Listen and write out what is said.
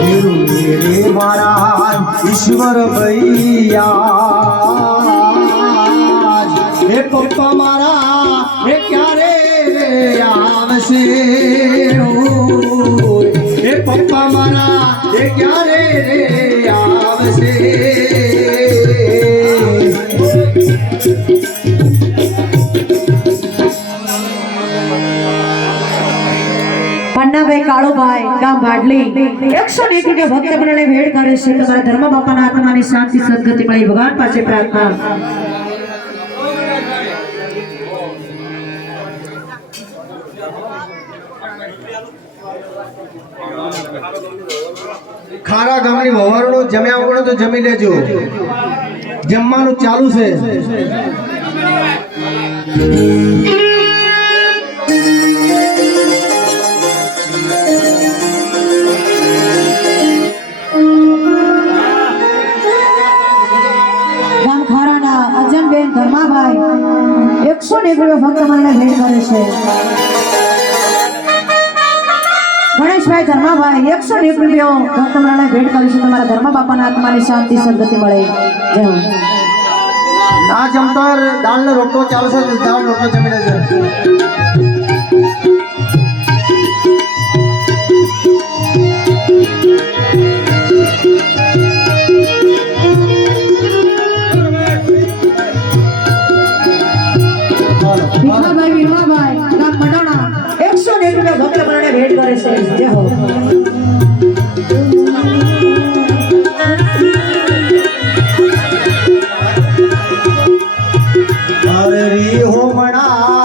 मेरे मारा ईश्वर भैया हे पप्पा मारा हे क्यारे आवसे हे पप्पा मारा हे क्यारे आवसे પન્નાભાઈ કાળુભાઈ ગામ ભાડલી 101 કે ભક્ત બનને ભેટ કરે છે તમારા ધર્મ બાપાના આત્માની શાંતિ સદગતિ મળી ભગવાન પાસે પ્રાર્થના ખારા ગામની વવારણો જમ્યા વગર તો જમી લેજો જમવાનું ચાલુ છે ધર્માભાઈ 101 ભક્ત મને ભેટ કરે છે ગણેશભાઈ ધર્માભાઈ 101 ભક્ત મને ભેટ કરે છે તમારા ધર્મ બાપાના આત્માની શાંતિ સદગતિ મળે જય હો ના જમતર દાળનો રોટલો ચાલશે દાળ રોટલો જમી લેજો ભીમાભાઈ ગામ મડાણા 101 ભક્ત મને ભેટ કરે છે જય હો